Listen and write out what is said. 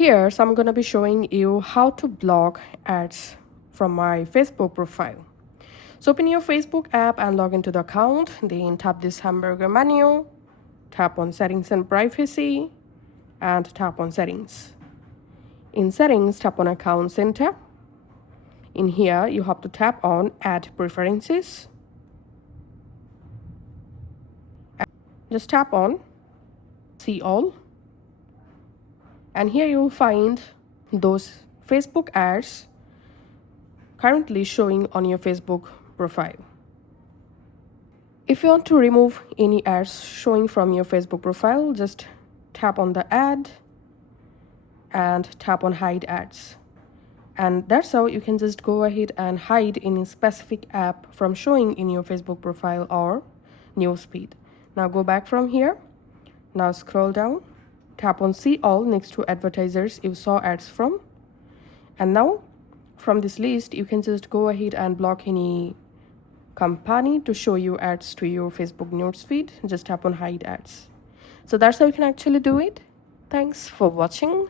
Here, so I'm going to be showing you how to block ads from my Facebook profile. So open your Facebook app and log into the account. Then tap this hamburger menu, tap on settings and privacy, and tap on settings. In settings, tap on account center. In here, you have to tap on ad preferences. Just tap on see all. And here you'll find those Facebook ads currently showing on your Facebook profile. If you want to remove any ads showing from your Facebook profile, just tap on the ad and tap on hide ads. And that's how you can just go ahead and hide any specific app from showing in your Facebook profile or newsfeed. Now go back from here. Now scroll down. Tap on see all next to advertisers you saw ads from. And now from this list, you can just go ahead and block any company to show you ads to your Facebook newsfeed. Just tap on hide ads. So that's how you can actually do it. Thanks for watching.